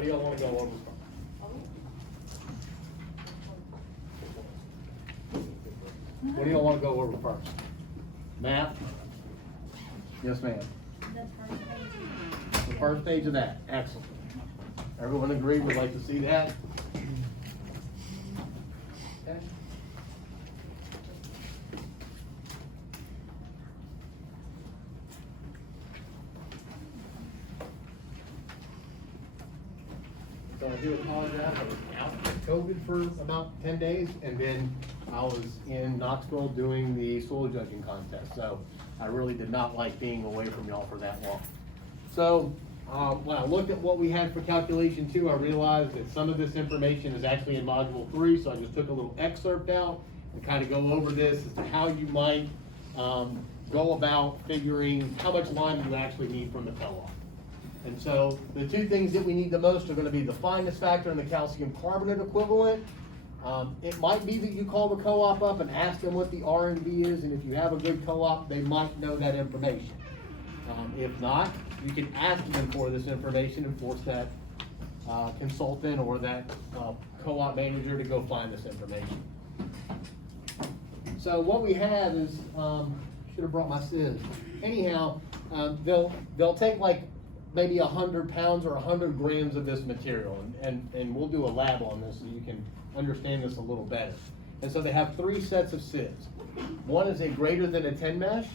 What do y'all want to go over first? What do y'all want to go over first? Math? Yes, ma'am. The first page of that, excellent. Everyone agree, would like to see that? Okay. So I do apologize, I was out with COVID for about 10 days, and then I was in Knoxville doing the soil judging contest, so I really did not like being away from y'all for that long. So, when I looked at what we had for calculation 2, I realized that some of this information is actually in module 3, so I just took a little excerpt out and kind of go over this as to how you might go about figuring how much lime you actually need from the co-op. And so the two things that we need the most are gonna be the fineness factor and the calcium carbonate equivalent. It might be that you call the co-op up and ask them what the R&D is, and if you have a good co-op, they might know that information. If not, you can ask them for this information and force that consultant or that co-op manager to go find this information. So what we have is, should have brought my sieves. Anyhow, they'll take like maybe 100 pounds or 100 grams of this material, and we'll do a lab on this so you can understand this a little better. And so they have 3 sets of sieves. One is a greater than a 10 mesh,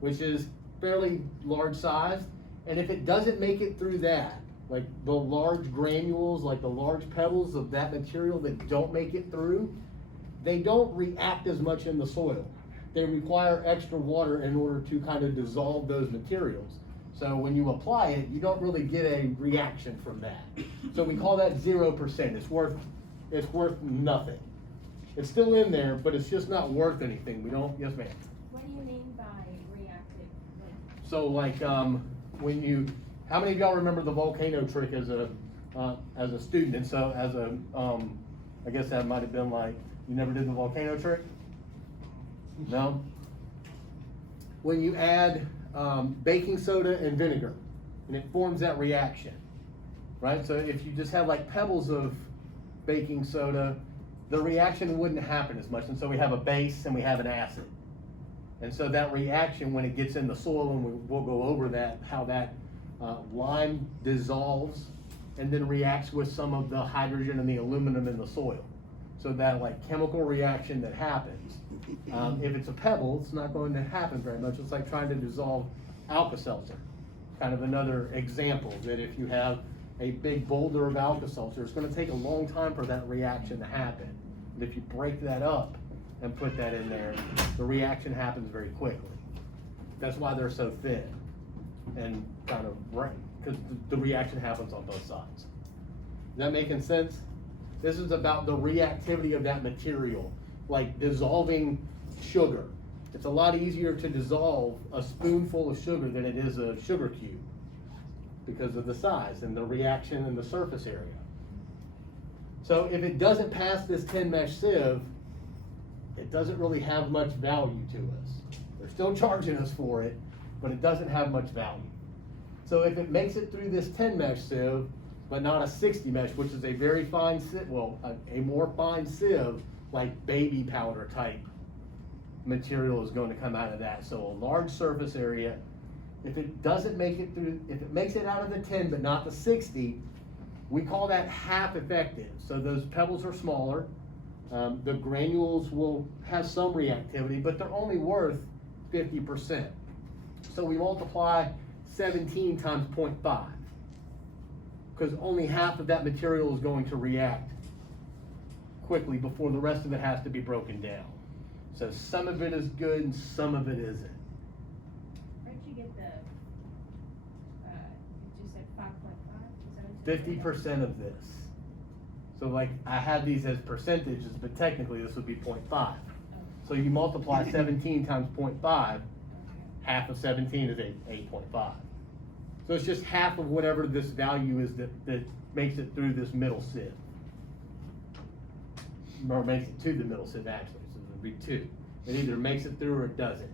which is fairly large size, and if it doesn't make it through that, like the large granules, like the large pebbles of that material that don't make it through, they don't react as much in the soil. They require extra water in order to kind of dissolve those materials. So when you apply it, you don't really get a reaction from that. So we call that 0%. It's worth nothing. It's still in there, but it's just not worth anything. We don't, yes ma'am? What do you mean by reactive? So like, when you, how many of y'all remember the volcano trick as a student? And so as a, I guess that might have been like, you never did the volcano trick? No? When you add baking soda and vinegar, and it forms that reaction, right? So if you just have like pebbles of baking soda, the reaction wouldn't happen as much. And so we have a base and we have an acid. And so that reaction, when it gets in the soil, and we'll go over that, how that lime dissolves and then reacts with some of the hydrogen and the aluminum in the soil. So that like chemical reaction that happens, if it's a pebble, it's not going to happen very much. It's like trying to dissolve Alka-Seltzer. Kind of another example that if you have a big boulder of Alka-Seltzer, it's going to take a long time for that reaction to happen. And if you break that up and put that in there, the reaction happens very quickly. That's why they're so thin and kind of right, because the reaction happens on both sides. Is that making sense? This is about the reactivity of that material, like dissolving sugar. It's a lot easier to dissolve a spoonful of sugar than it is a sugar cube because of the size and the reaction in the surface area. So if it doesn't pass this 10 mesh sieve, it doesn't really have much value to us. They're still charging us for it, but it doesn't have much value. So if it makes it through this 10 mesh sieve, but not a 60 mesh, which is a very fine sieve, well, a more fine sieve, like baby powder type material is going to come out of that. So a large surface area. If it doesn't make it through, if it makes it out of the 10 but not the 60, we call that half effective. So those pebbles are smaller. The granules will have some reactivity, but they're only worth 50%. So we multiply 17 times 0.5, because only half of that material is going to react quickly before the rest of it has to be broken down. So some of it is good and some of it isn't. Where'd you get the, you said 5.5? 50% of this. So like I had these as percentages, but technically this would be 0.5. So you multiply 17 times 0.5, half of 17 is 8.5. So it's just half of whatever this value is that makes it through this middle sieve. Or makes it to the middle sieve actually, so it would be 2. It either makes it through or it doesn't.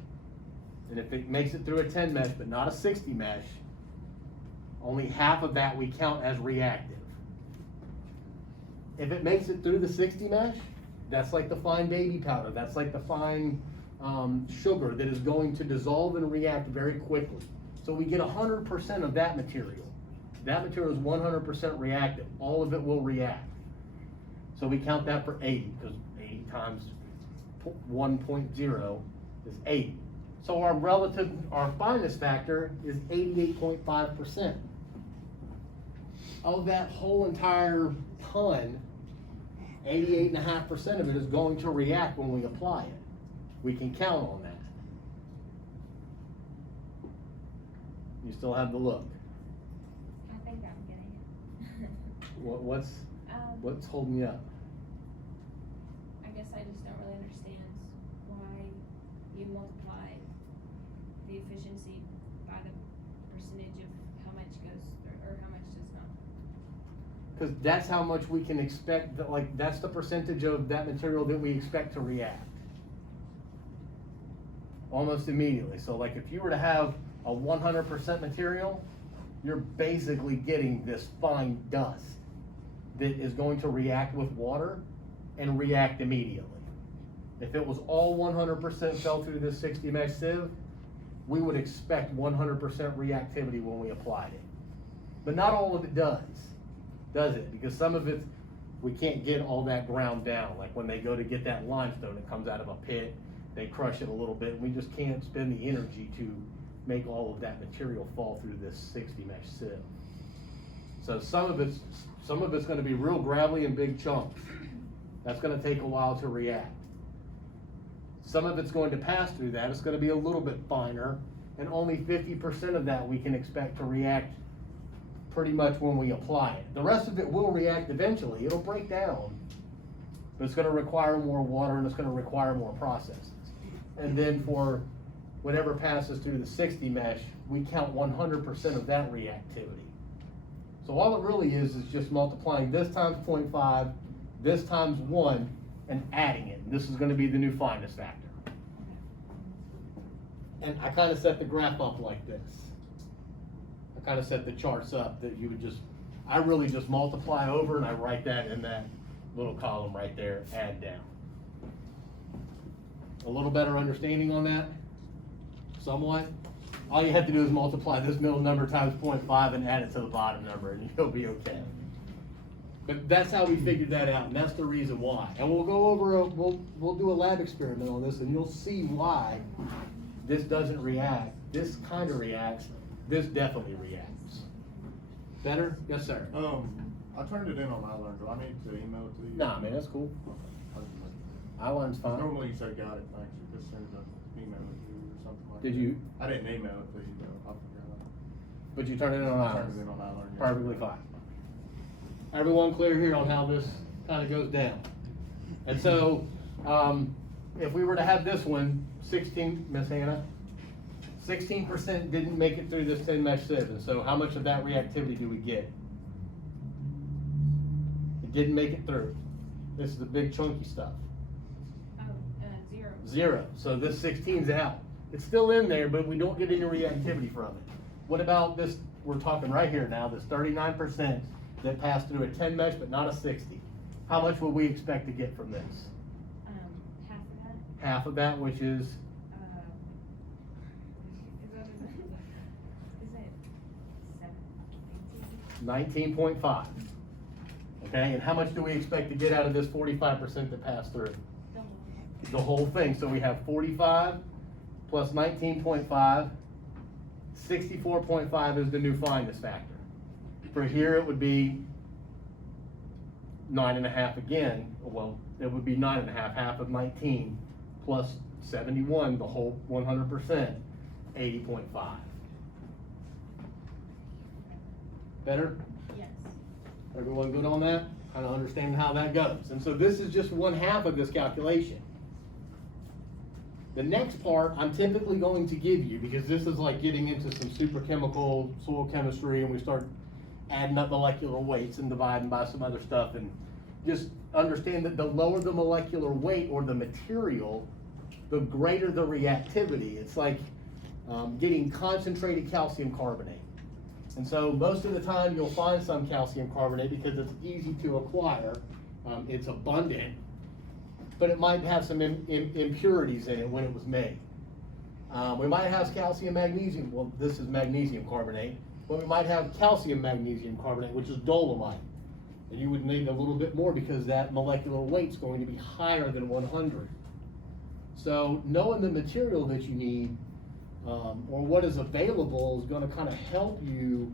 And if it makes it through a 10 mesh but not a 60 mesh, only half of that we count as reactive. If it makes it through the 60 mesh, that's like the fine baby powder, that's like the fine sugar that is going to dissolve and react very quickly. So we get 100% of that material. That material is 100% reactive, all of it will react. So we count that for 80, because 80 times 1.0 is 80. So our fineness factor is 88.5%. Of that whole entire ton, 88.5% of it is going to react when we apply it. We can count on that. You still have the look. I think I'm getting it. What's holding you up? I guess I just don't really understand why you multiply the efficiency by the percentage of how much goes through, or how much does not. Because that's how much we can expect, that, like, that's the percentage of that material that we expect to react. Almost immediately. So like if you were to have a 100% material, you're basically getting this fine dust that is going to react with water and react immediately. If it was all 100% fell through this 60 mesh sieve, we would expect 100% reactivity when we applied it. But not all of it does it? Because some of it, we can't get all that ground down. Like when they go to get that limestone, it comes out of a pit, they crush it a little bit, and we just can't spend the energy to make all of that material fall through this 60 mesh sieve. So some of it's gonna be real gravelly and big chunks. That's gonna take a while to react. Some of it's going to pass through that, it's gonna be a little bit finer, and only 50% of that we can expect to react pretty much when we apply it. The rest of it will react eventually, it'll break down, but it's gonna require more water and it's gonna require more processes. And then for whatever passes through the 60 mesh, we count 100% of that reactivity. So all it really is just multiplying this times 0.5, this times 1, and adding it. And this is gonna be the new fineness factor. And I kinda set the graph up like this. I kinda set the charts up that you would I really just multiply over and I write that in that little column right there, add down. A little better understanding on that? Somewhat? All you have to do is multiply this middle number times 0.5 and add it to the bottom number and you'll be okay. But that's how we figured that out, and that's the reason why. And we'll go over, we'll do a lab experiment on this and you'll see why this doesn't react. This kind of reacts, this definitely reacts. Better? Yes, sir. I turned it in on iLearn. Do I need to email it to you? Nah, man, that's cool. iLearn's fine. Normally you say got it, thanks. You just send an email it to you or something like that. Did you? I didn't email it to you though. I forgot. But you turned it in on I turned it in iLearn. on iLearn. Perfectly fine. Everyone clear here on how this kind of goes down? And so, if we were to have this one, 16, Miss Hannah, 16% didn't make it through this 10 mesh sieve. And so how much of that reactivity do we get? It didn't make it through. This is the big chunky stuff. Oh, 0. 0. So this 16's out. It's still in there, but we don't get any reactivity from it. What about this, we're talking right here now, this 39% that passed through a 10 mesh but not a 60. How much will we expect to get from this? Half of that. Half of that, which is, Is it 19.5. Okay, and how much do we expect to get out of this 45% that passed through? The whole thing. So we have 45 plus 19.5, 64.5 is the new fineness factor. For here, it would be 9.5 again. Well, it would be 9.5, half of 19 plus 71, the whole 100%, 80.5. Better? Yes. Everyone good on that? Kind of understanding how that goes. And so this is just 1/2 of this calculation. The next part I'm typically going to give you, because this is like getting into some super chemical soil chemistry and we start adding up molecular weights and dividing by some other stuff, and just understand that the lower the molecular weight or the material, the greater the reactivity. It's like getting concentrated calcium carbonate. And so most of the time you'll find some calcium carbonate because it's easy to acquire, It's abundant, but it might have some impurities in it when it was made. We might have calcium magnesium, well, this is magnesium carbonate, but we might have calcium magnesium carbonate, which is dolomite. And you would need a little bit more because that molecular weight's going to be higher than 100. So knowing the material that you need, or what is available, is gonna kind of help you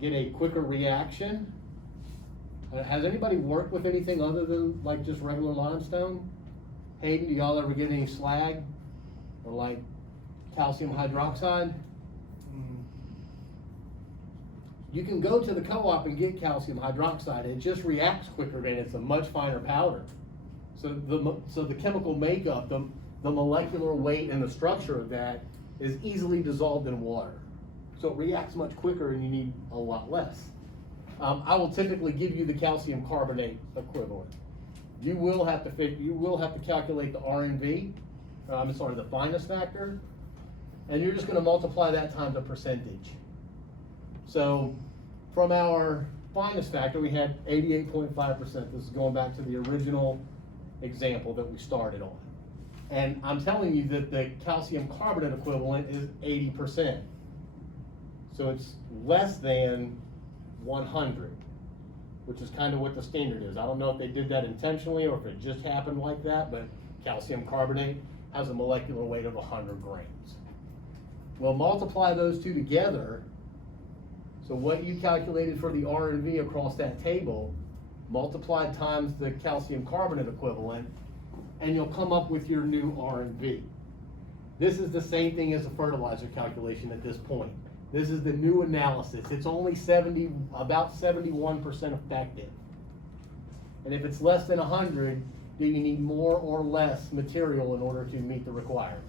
get a quicker reaction. Has anybody worked with anything other than like just regular limestone? Hayden, do y'all ever get any slag or like calcium hydroxide? You can go to the co-op and get calcium hydroxide. It just reacts quicker and it's a much finer powder. So the chemical makeup, the molecular weight and the structure of that is easily dissolved in water. So it reacts much quicker and you need a lot less. I will typically give you the calcium carbonate equivalent. You will have to calculate the RNV, the fineness factor, and you're just gonna multiply that times a percentage. So from our fineness factor, we had 88.5%. This is going back to the original example that we started on. And I'm telling you that the calcium carbonate equivalent is 80%. So it's less than 100, which is kind of what the standard is. I don't know if they did that intentionally or if it just happened like that, but calcium carbonate has a molecular weight of 100 grams. We'll multiply those two together. So what you calculated for the RNV across that table, multiplied times the calcium carbonate equivalent, and you'll come up with your new RNV. This is the same thing as a fertilizer calculation at this point. This is the new analysis. It's only about 71% effective. And if it's less than 100, do you need more or less material in order to meet the requirement?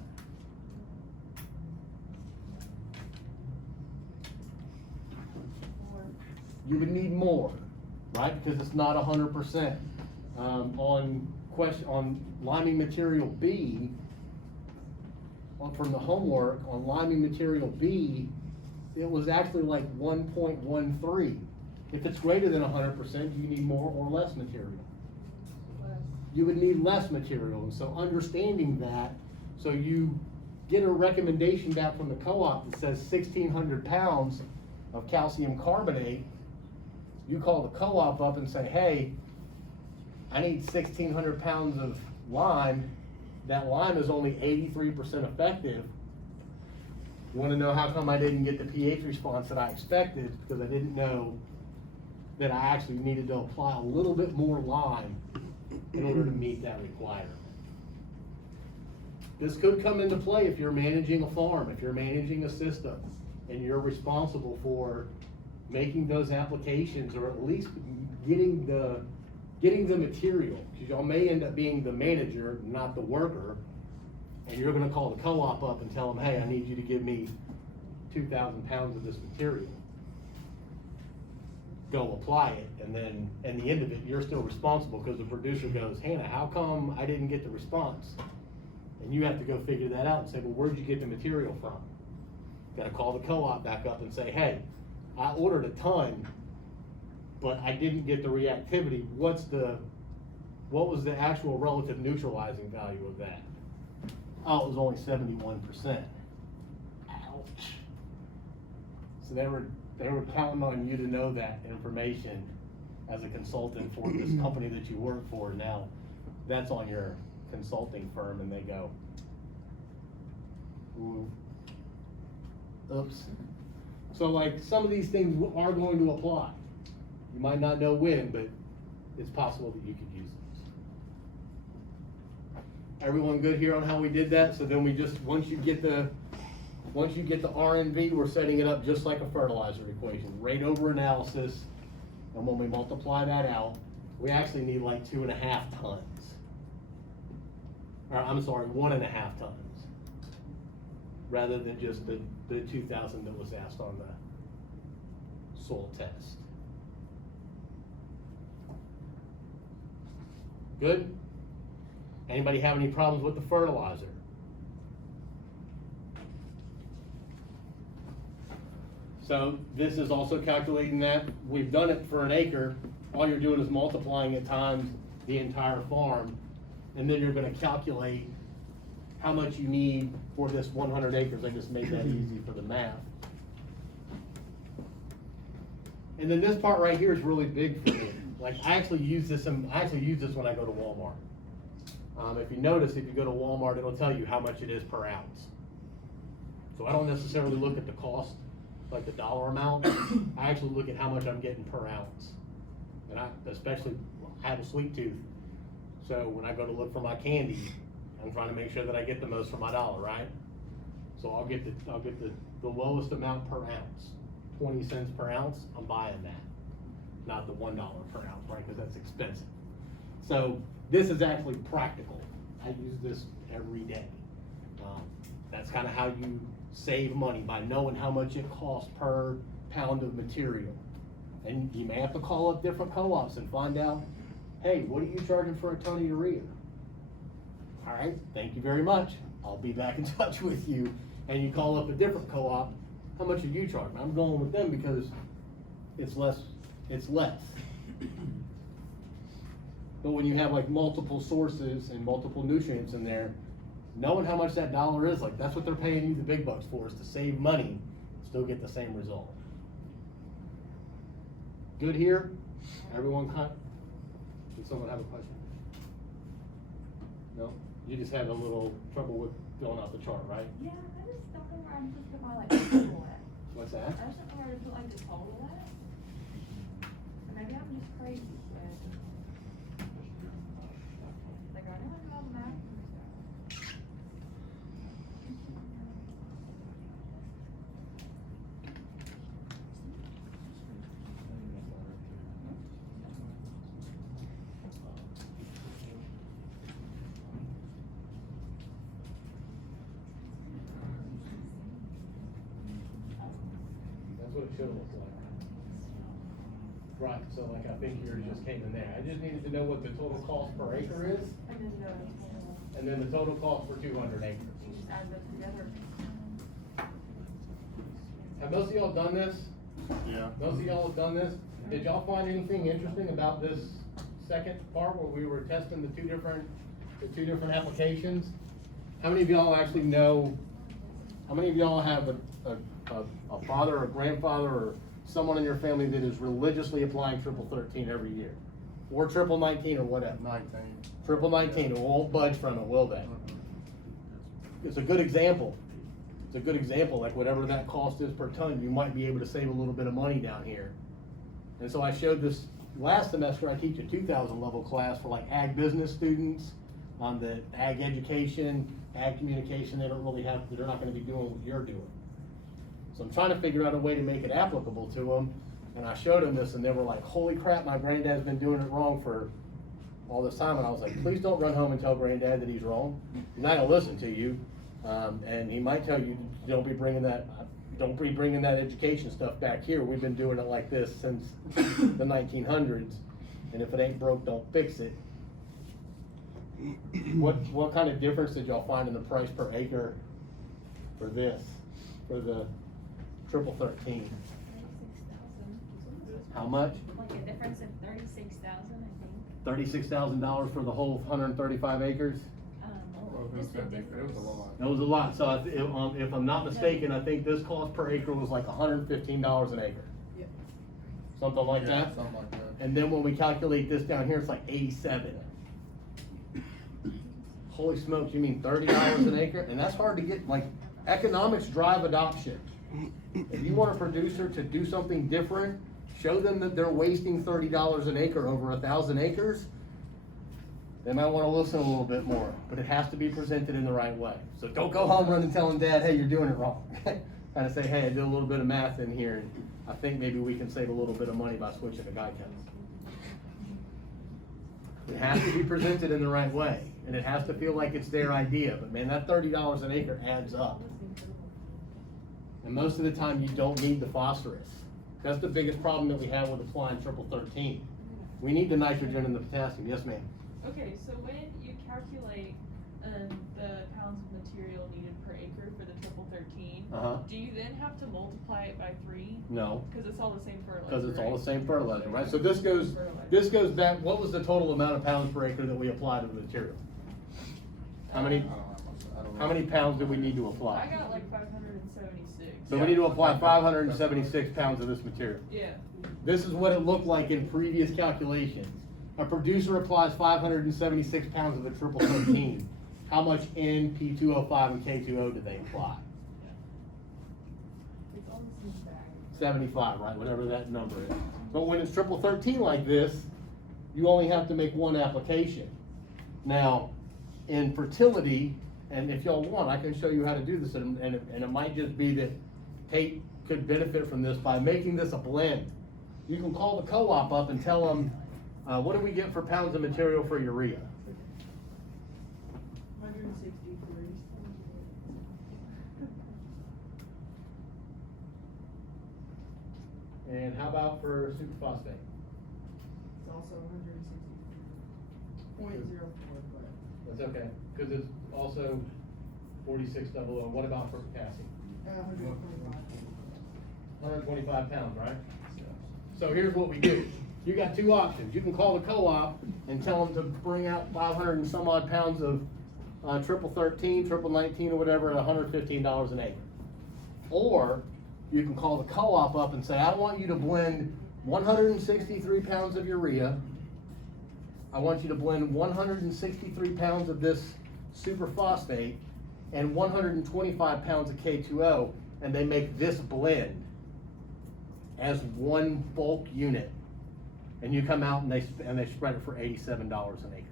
You would need more, right? Because it's not 100%. On liming material B, from the homework, on liming material B, it was actually like 1.13. If it's greater than 100%, do you need more or less material? Less. You would need less material. And so understanding that, so you get a recommendation back from the co-op that says 1,600 pounds of calcium carbonate, you call the co-op up and say, hey, I need 1,600 pounds of lime. That lime is only 83% effective. You want to know how come I didn't get the pH response that I expected? Because I didn't know that I actually needed to apply a little bit more lime in order to meet that requirement. This could come into play if you're managing a farm, if you're managing a system, and you're responsible for making those applications, or at least getting the material, because y'all may end up being the manager, not the worker, and you're gonna call the co-op up and tell them, hey, I need you to give me 2,000 pounds of this material. Go apply it, and then at the end of it, you're still responsible, because the producer goes, Hannah, how come I didn't get the response? And you have to go figure that out and say, well, where'd you get the material from? Gotta call the co-op back up and say, hey, I ordered a ton, but I didn't get the reactivity. What was the actual relative neutralizing value of that? Oh, it was only 71%. Ouch. So they were counting on you to know that information as a consultant for this company that you work for. Now, that's on your consulting firm, and they go, ooh, oops. So like some of these things are going to apply. You might not know when, but it's possible that you could use those. Everyone good here on how we did that? So then we just, once you get the RNV, we're setting it up just like a fertilizer equation, rate over analysis. And when we multiply that out, we actually need like 2.5 tons. Or I'm sorry, 1.5 tons. Rather than just the 2,000 that was asked on the soil test. Good? Anybody have any problems with the fertilizer? So this is also calculating that. We've done it for an acre. All you're doing is multiplying it times the entire farm, and then you're gonna calculate how much you need for this 100 acres. I just made that easy for the math. And then this part right here is really big for me. Like, I actually use this when I go to Walmart. If you notice, if you go to Walmart, it'll tell you how much it is per ounce. So I don't necessarily look at the cost, like the dollar amount. I actually look at how much I'm getting per ounce. And I have a sweet tooth. So when I go to look for my candy, I'm trying to make sure that I get the most for my dollar, right? So I'll get the lowest amount per ounce, 20 cents per ounce. I'm buying that, not the $1 per ounce, right? Because that's expensive. So this is actually practical. I use this every day. That's kind of how you save money, by knowing how much it costs per pound of material. And you may have to call up different co-ops and find out, hey, what are you charging for a ton of urea? All right, thank you very much. I'll be back in touch with you. And you call up a different co-op, how much are you charging? I'm going with them because it's less. But when you have like multiple sources and multiple nutrients in there, knowing how much that dollar is, like, that's what they're paying you the big bucks for, is to save money, still get the same result. Good here? Everyone did someone have a question? No? You just had a little trouble with filling out the chart, right? Yeah, I just don't know where I'm supposed to put my like total at. What's that? I just don't know where to put like the total at. Or maybe I'm just crazy, but like I know I do all the math and stuff. That's what it should look like. Right, so like, I think yours just came in there. I just needed to know what the total cost per acre is, And then the total, and then the total cost for 200 acres. you just add those together. Have most of y'all done this? Yeah. Most of y'all have done this? Did y'all find anything interesting about this second part where we were testing the two different applications? How many of y'all actually know, how many of y'all have a father or grandfather or someone in your family that is religiously applying triple 13 every year? Or triple 19 or whatever? 19. Triple 19, it won't budge from it, will they? It's a good example. It's a good example, like whatever that cost is per ton, you might be able to save a little bit of money down here. And so I showed this last semester. I teach a 2000 level class for like ag business students on the ag education, ag communication. They're not gonna be doing what you're doing. So I'm trying to figure out a way to make it applicable to them. And I showed them this and they were like, holy crap, my granddad's been doing it wrong for all this time. And I was like, please don't run home and tell granddad that he's wrong. He's not gonna listen to you. And he might tell you, don't be bringing that education stuff back here. We've been doing it like this since the 1900s. And if it ain't broke, don't fix it. What kind of difference did y'all find in the price per acre for this, for the triple 13? 36,000. How much? Like a difference of 36,000, I think. $36,000 for the whole 135 acres? Well, it was that big, it was a lot. That was a lot. So if I'm not mistaken, I think this cost per acre was like $115 an acre. Yep. Something like Yeah, that? something like that. And then when we calculate this down here, it's like 87. Holy smokes, you mean $30 an acre? And that's hard to get, like, economics drive adoption. If you want a producer to do something different, show them that they're wasting $30 an acre over 1,000 acres, they might wanna listen a little bit more, but it has to be presented in the right way. So don't go home running telling dad, hey, you're doing it wrong. Kinda say, hey, I did a little bit of math in here, and I think maybe we can save a little bit of money by switching to Geico. It has to be presented in the right way, and it has to feel like it's their idea, but man, that $30 an acre adds up. And most of the time, you don't need the phosphorus. That's the biggest problem that we have with applying triple 13. We need the nitrogen and the potassium. Yes, ma'am? Okay, so when you calculate, the pounds of material needed per acre for the triple 13, Uh-huh. do you then have to multiply it by 3? No, Cause it's all the same fertilizer, because it's all right? the same fertilizer, right? So this goes back, what was the total amount of pounds per acre that we applied to the material? How many, I don't know. how many pounds do we need to I apply? got like 576. So we need to apply 576 pounds of this material. Yeah. This is what it looked like in previous calculations. A producer applies 576 pounds of a triple 13. How much N, P2O5, and K2O do they apply? It's all the same bag. 75, right, whatever that number is. But when it's triple 13 like this, you only have to make one application. Now, in fertility, and if y'all want, I can show you how to do this, and it might just be that Tate could benefit from this by making this a blend. You can call the co-op up and tell them, what do we get for pounds of material for urea? 163. And how about for superphosphate? It's also 163.04, but That's okay, because it's also 46 double O. What about for potassium? 125. 125 pounds, right? So here's what we do. You got two options. You can call the co-op and tell them to bring out 500 and some odd pounds of triple 13, triple 19, or whatever at $115 an acre. Or you can call the co-op up and say, I want you to blend 163 pounds of urea. I want you to blend 163 pounds of this superphosphate and 125 pounds of K2O, and they make this blend as one bulk unit. And you come out and they spread it for $87 an acre.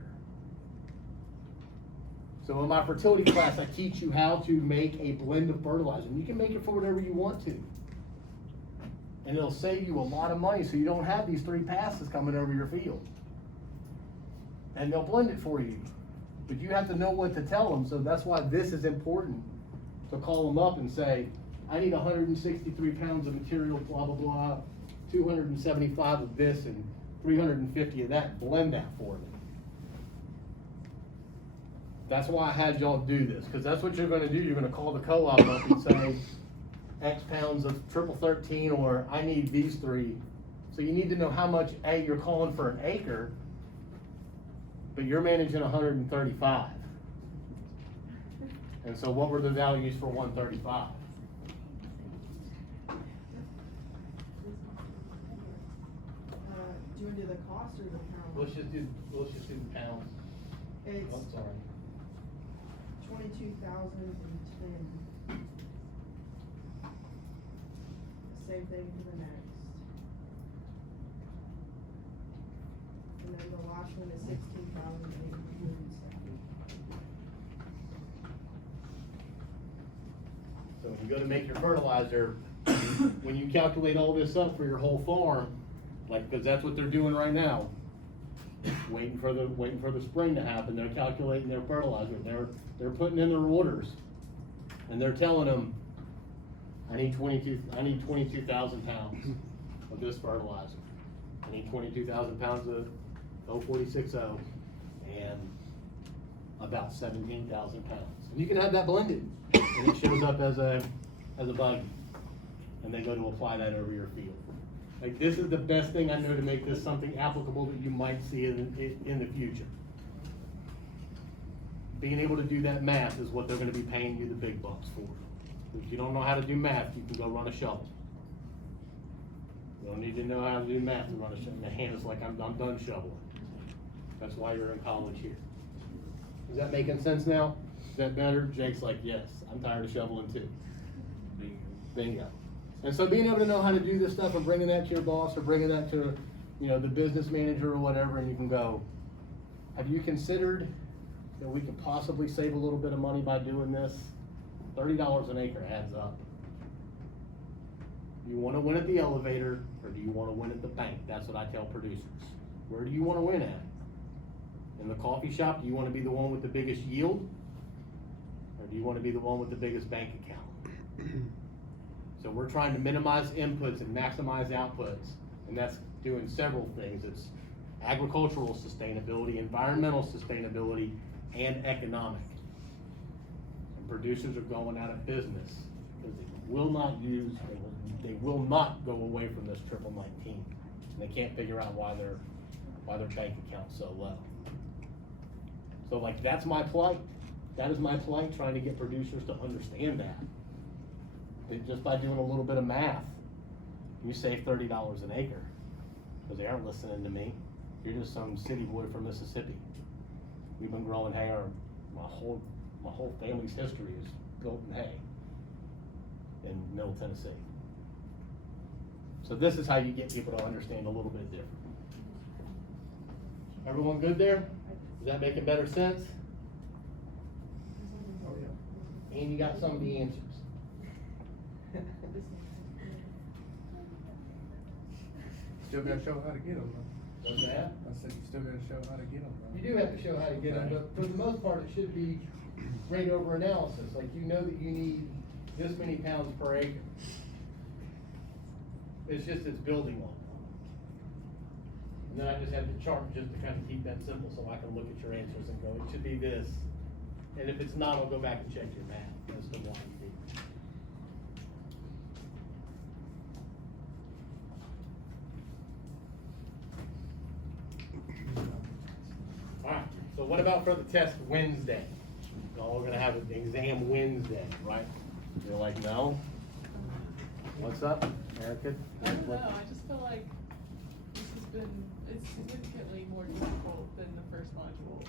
So in my fertility class, I teach you how to make a blend of fertilizer. And you can make it for whatever you want to. And it'll save you a lot of money, so you don't have these 3 passes coming over your field. And they'll blend it for you. But you have to know what to tell them, so that's why this is important. To call them up and say, I need 163 pounds of material, blah, blah, blah, 275 of this and 350 of that, blend that for me. That's why I had y'all do this, because that's what you're gonna do. You're gonna call the co-op up and say, X pounds of triple 13, or I need these 3. So you need to know how much you're calling for an acre, but you're managing 135. And so what were the values for 135? Do you want to do the cost or the pound? Let's just do the pounds. It's I'm sorry. 22,010. Same thing for the next. And then the last one is 16,870. So when you go to make your fertilizer, when you calculate all this up for your whole farm, like, because that's what they're doing right now, waiting for the spring to happen, they're calculating their fertilizer, they're putting in their orders, and they're telling them, I need 22,000 pounds of this fertilizer. I need 22,000 pounds of 046 and about 17,000 pounds. And you can have that blended, and it shows up as a buggy, and they go to apply that over your field. Like, this is the best thing I know to make this something applicable that you might see in the future. Being able to do that math is what they're gonna be paying you the big bucks for. If you don't know how to do math, you can go run a shovel. You don't need to know how to do math to run a shovel. My hand is like, I'm done shoveling. That's why you're in college here. Is that making sense now? Is that better? Jake's like, yes, I'm tired of shoveling too. Bingo. And so being able to know how to do this stuff and bringing that to your boss or bringing that to, the business manager or whatever, and you can go, have you considered that we could possibly save a little bit of money by doing this? $30 an acre adds up. Do you wanna win at the elevator or do you wanna win at the bank? That's what I tell producers. Where do you wanna win at? In the coffee shop, do you wanna be the one with the biggest yield? Or do you wanna be the one with the biggest bank account? So we're trying to minimize inputs and maximize outputs, and that's doing several things. It's agricultural sustainability, environmental sustainability, and economic. And producers are going out of business because they will not use, they will not go away from this 19. And they can't figure out why their bank account's so low. So like, that's my plight. That is my plight, trying to get producers to understand that. Just by doing a little bit of math, you save $30 an acre, because they aren't listening to me. You're just some city boy from Mississippi. We've been growing hay, my whole family's history is built in hay in Middle Tennessee. So this is how you get people to understand a little bit different. Everyone good there? Is that making better sense? Oh, yeah. And you got some of the answers. Still gotta show how to get them, What's that? I said, you still gotta show how to get them, You do have to show how to get them, but for the most part, it should be rate over analysis. Like, you know that you need this many pounds per acre. It's just it's building on. And then I just have the chart just to kind of keep that simple, so I can look at your answers and go, it should be this. And if it's not, I'll go back and check your math as to why you did. Alright, so what about for the test Wednesday? Oh, we're gonna have an exam Wednesday, right? You're like, no? What's up, Erica? I don't know, I just feel like this has been, it's significantly more difficult than the first module.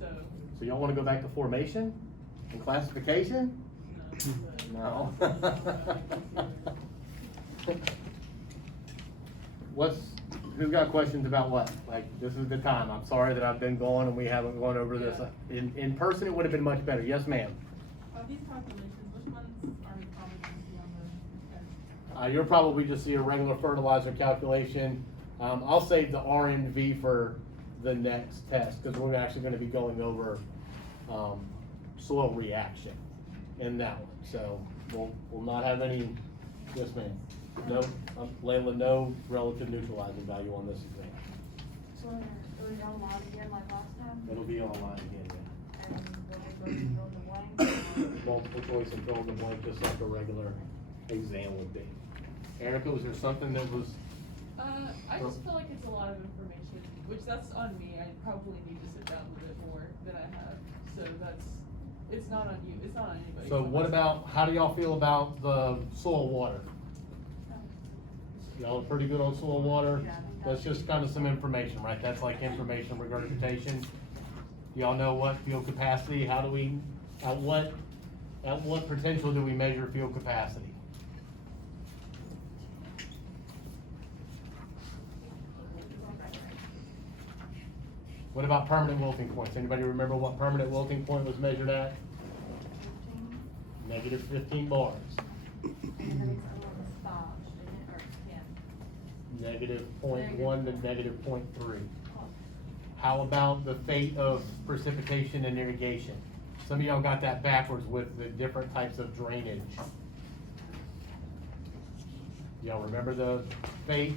So y'all wanna go back to formation and classification? No. No. Who's got questions about what? Like, this is the time. I'm sorry that I've been gone and we haven't gone over this. In person, it would have been much better. Yes, ma'am. These calculations, which ones are we probably going to see on the test? You'll probably just see a regular fertilizer calculation. I'll save the R&V for the next test, because we're actually gonna be going over, soil reaction in that one. So we'll not have any, yes ma'am. No, Layla, no relative neutralizing value on this exam. So, are we online again like last time? It'll be online again, yeah. And will we go to the blank? Multiple choice and fill in the blank, just like a regular exam would be. Erica, was there something that was, I just feel like it's a lot of information, which that's on me, I probably need to sit down a little bit more than I have, so it's not on you, it's not on anybody. so what about, how do y'all feel about the soil water? Y'all are pretty good on soil water? That's just kind of some information, right? That's like information regurgitation. Y'all know what field capacity, how do we, at what potential do we measure field capacity? What about permanent wilting points? Anybody remember what permanent wilting point was measured at? Negative 15 bars. And then it's a little stop, isn't it, or 10? Negative 0.1 to negative 0.3. How about the fate of precipitation and irrigation? Some of y'all got that backwards with the different types of drainage. Y'all remember the fate?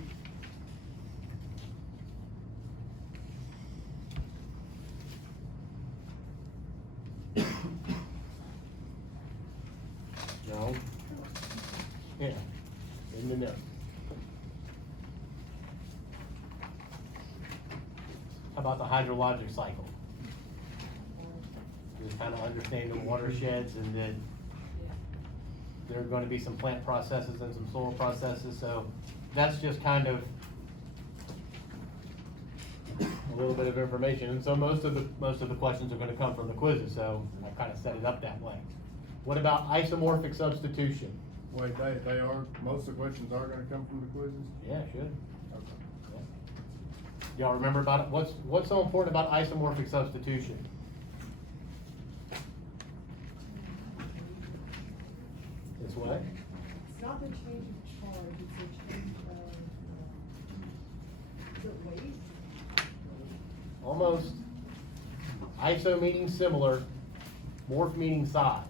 No? Yeah, in the note. How about the hydrologic cycle? Just kind of understanding the watersheds, and then there are going to be some plant processes and some soil processes, so that's just kind of a little bit of information. And so most of the questions are going to come from the quizzes, so I kind of set it up that way. What about isomorphic substitution? Wait, they are, most of the questions are gonna come from the quizzes? Yeah, should. Okay. Y'all remember about it? What's so important about isomorphic substitution? It's what? It's not the change of charge, it's a change of, is it weight? Almost. Iso meaning similar, morph meaning size.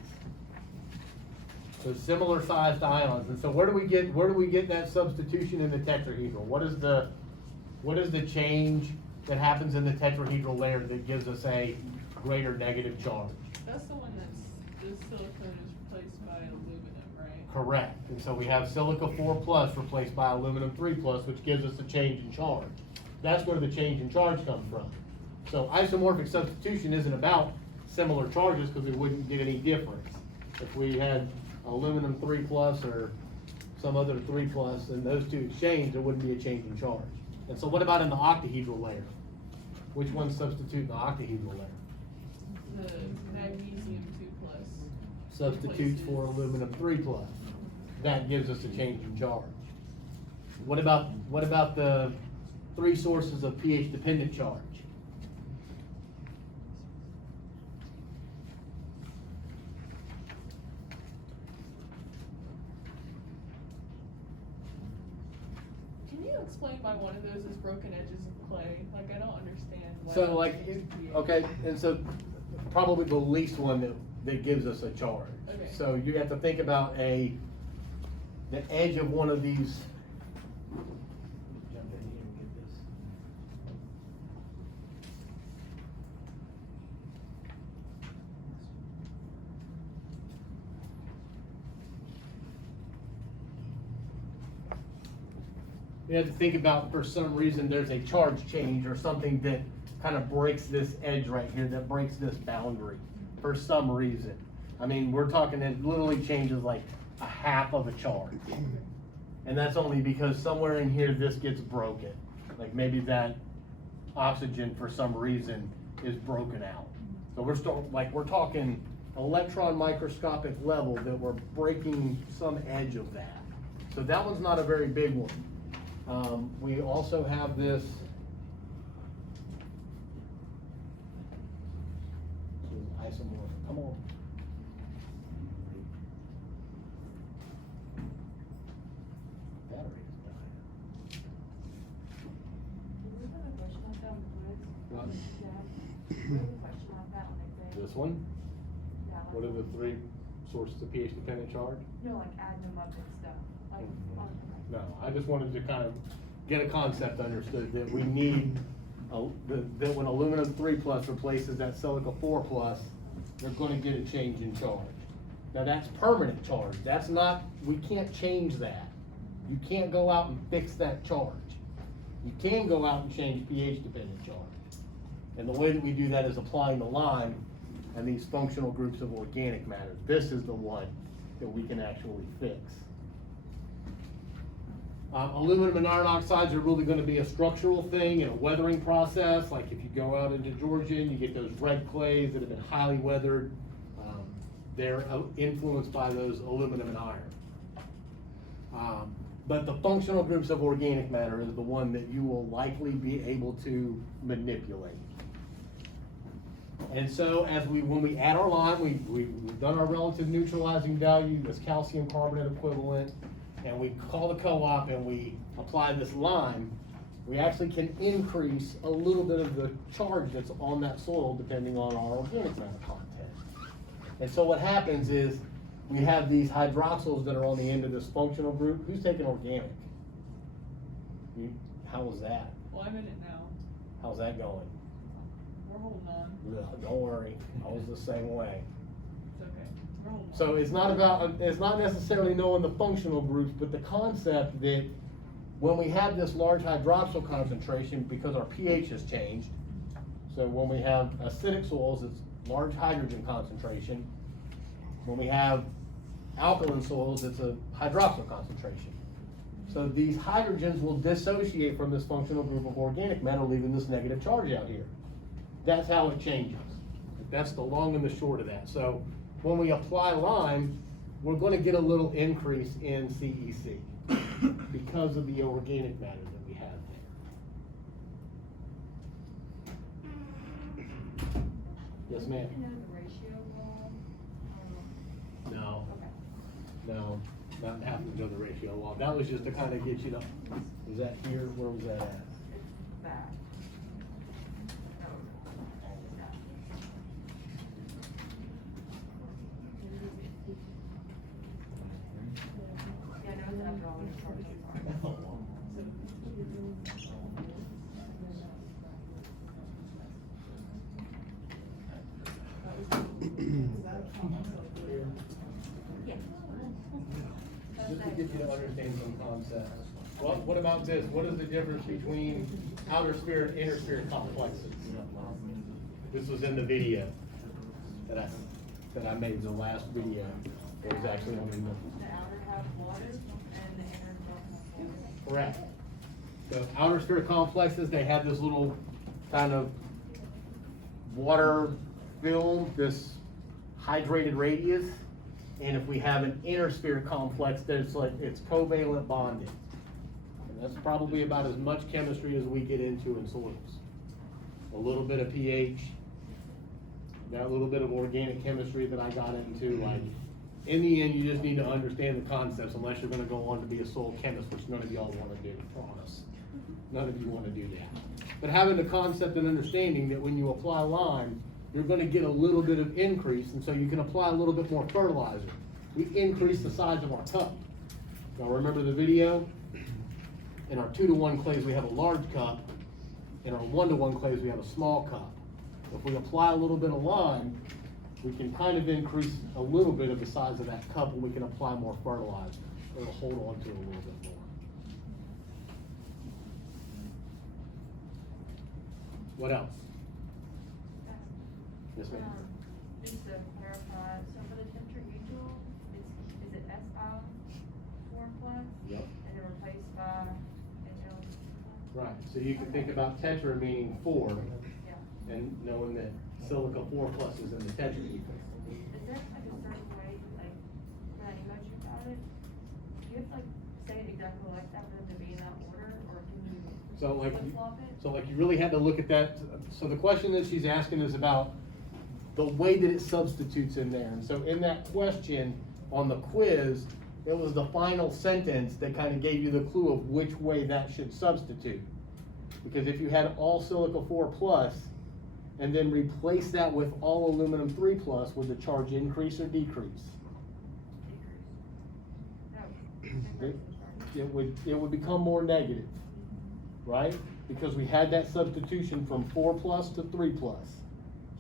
So similar sized ions. And so where do we get that substitution in the tetrahedral? What is the change that happens in the tetrahedral layer that gives us a greater negative charge? That's the one that's, the silicone is replaced by aluminum, right? Correct, and so we have silica 4+ replaced by aluminum 3+, which gives us a change in charge. That's where the change in charge comes from. So isomorphic substitution isn't about similar charges, because we wouldn't get any difference. If we had aluminum 3+ or some other 3+, and those two exchange, there wouldn't be a change in charge. And so what about in the octahedral layer? Which one substitute the octahedral layer? The magnesium 2+. Substitutes for replaces- aluminum 3+. That gives us a change in charge. What about the three sources of pH dependent charge? Can you explain why one of those is broken edges of clay? Like, I don't understand why. So that like, changes pH. okay, and so probably the least one that gives us a charge. Okay. So you have to think about the edge of one of these. Jump in here and get this. You have to think about, for some reason, there's a charge change or something that kind of breaks this edge right here, that breaks this boundary for some reason. I mean, we're talking, it literally changes like a half of a charge. And that's only because somewhere in here, this gets broken. Like maybe that oxygen, for some reason, is broken out. So we're talking electron microscopic level that we're breaking some edge of that. So that one's not a very big one. We also have this. Isomorphic, come on. Battery is dying. We have a question I found with What? Yeah. We have a question I found, like they. This one? Yeah, like- What are the three sources of pH dependent charge? No, like adding them up and stuff, like, on. No, I just wanted to kind of get a concept understood that we need, that when aluminum 3+ replaces that silica 4+, they're gonna get a change in charge. Now that's permanent charge, that's not, we can't change that. You can't go out and fix that charge. You can go out and change pH dependent charge. And the way that we do that is applying the lime and these functional groups of organic matter. This is the one that we can actually fix. Aluminum and iron oxides are really gonna be a structural thing and a weathering process. Like if you go out into Georgia and you get those red clays that have been highly weathered, they're influenced by those aluminum and iron. But the functional groups of organic matter is the one that you will likely be able to manipulate. And so when we add our lime, we've done our relative neutralizing value, this calcium carbonate equivalent, and we call the co-op and we apply this lime, we actually can increase a little bit of the charge that's on that soil depending on our organic matter content. And so what happens is we have these hydroxyls that are on the end of this functional group. Who's taking organic? How was that? Well, I'm in it now. How's that going? We're holding on. Ugh, don't worry, I was the same way. It's okay. We're holding on. So it's not necessarily knowing the functional groups, but the concept that when we have this large hydroxyl concentration, because our pH has changed, so when we have acidic soils, it's large hydrogen concentration. When we have alkaline soils, it's a hydroxyl concentration. So these hydrogens will dissociate from this functional group of organic matter, leaving this negative charge out here. That's how it changes. That's the long and the short of that. So when we apply lime, we're going to get a little increase in CEC because of the organic matter that we have there. Yes, ma'am? You know the ratio law? No, Okay. no, not having to know the ratio law. That was just to kind of get you to, was that here? Where was that at? It's back. No. Yeah, I know it's after all the charges are. get you to understand some concepts. What about this? What is the difference between outer sphere and inner sphere complexes? This was in the video that I made, the last video. It was actually on the. The outer half water and the inner half water. Correct. So outer sphere complexes, they have this little kind of water film, this hydrated radius. And if we have an inner sphere complex, there's like, it's covalent bonding. And that's probably about as much chemistry as we get into in soils. A little bit of pH, that little bit of organic chemistry that I got into, like, in the end, you just need to understand the concepts unless you're gonna go on to be a soil chemist, which none of y'all wanna do, I promise. None of you wanna do that. But having the concept and understanding that when you apply lime, you're gonna get a little bit of increase, and so you can apply a little bit more fertilizer. We increase the size of our cup. Y'all remember the video? In our 2-to-1 clays, we have a large cup. In our 1-to-1 clays, we have a small cup. If we apply a little bit of lime, we can kind of increase a little bit of the size of that cup, and we can apply more fertilizer. It'll hold on to it a little bit more. What else? Yes, ma'am. Just to clarify, so for the tetrahedral, is it SI form plus? Yep. And then replaced by an L? Right, so you can think about tetra meaning 4, Yeah. and knowing that silica 4 plus is in the tetrahedral. Is there like a certain way, like, when I emailed you about it, do you have to like say it exactly like that for them to be in that order, or can you So like, flip-flop it? so like you really had to look at that. So the question that she's asking is about the way that it substitutes in there. And so in that question on the quiz, it was the final sentence that kind of gave you the clue of which way that should substitute. Because if you had all silica 4 plus and then replace that with all aluminum 3 plus, would the charge increase or decrease? It would become more negative, right? Because we had that substitution from 4 plus to 3 plus.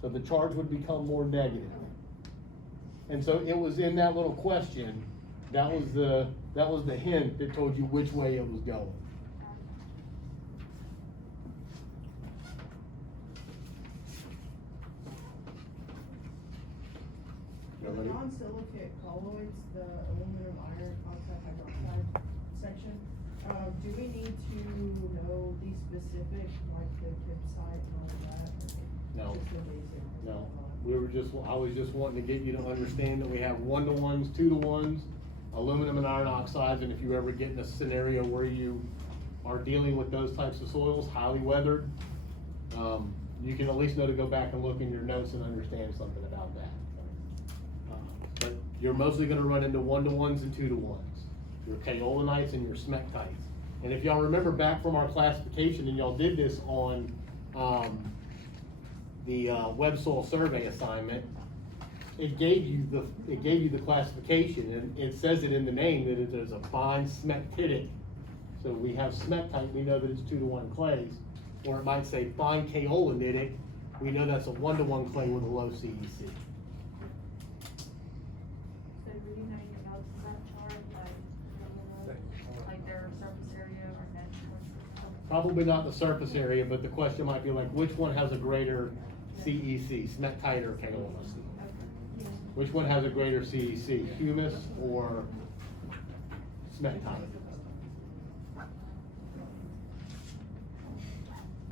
So the charge would become more negative. And so it was in that little question, that was the hint that told you which way it was going. For the non-silicate colloids, the aluminum, iron, oxide, hydroxide section, do we need to know the specific, like the KIPSite and all of that? No. Just the basic? No, I was just wanting to get you to understand that we have 1-to-1s, 2-to-1s, aluminum and iron oxides, and if you ever get in a scenario where you are dealing with those types of soils, highly weathered, you can at least know to go back and look in your notes and understand something about that. But you're mostly gonna run into 1-to-1s and 2-to-1s, your kaolinites and your smectites. And if y'all remember back from our classification, and y'all did this on, the web soil survey assignment, it gave you the classification, and it says it in the name that it is a fine smectitic. So we have smectite, we know that it's 2-to-1 clays, or it might say fine kaolinitic, we know that's a 1-to-1 clay with a low CEC. So reading that in your notes, is that chart like their surface area or net? Probably not the surface area, but the question might be like, which one has a greater CEC, smectite or kaolin? Which one has a greater CEC, humus or smectite?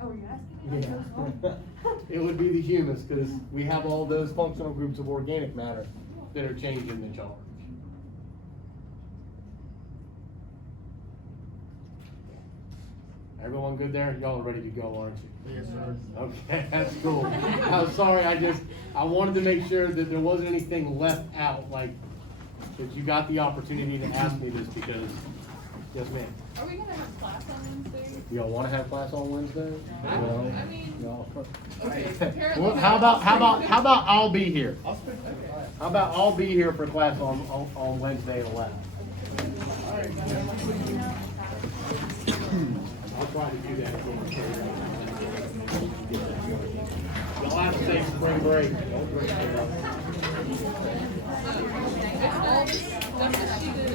Oh, are you asking me? Yeah. It would be the humus, because we have all those functional groups of organic matter that are changing the charge. Everyone good there? Y'all are ready to go, aren't you? Yes, sir. Okay, that's cool. I'm sorry, I wanted to make sure that there wasn't anything left out, like, that you got the opportunity to ask me this because, yes, ma'am. Are we gonna have class on Wednesday? Y'all wanna have class on Wednesday? I mean, No. okay, apparently. Well, how about I'll be here? How about I'll be here for class on Wednesday at 11? I'll try to do that again. Y'all have to take spring break. Don't break it up. That's what she did.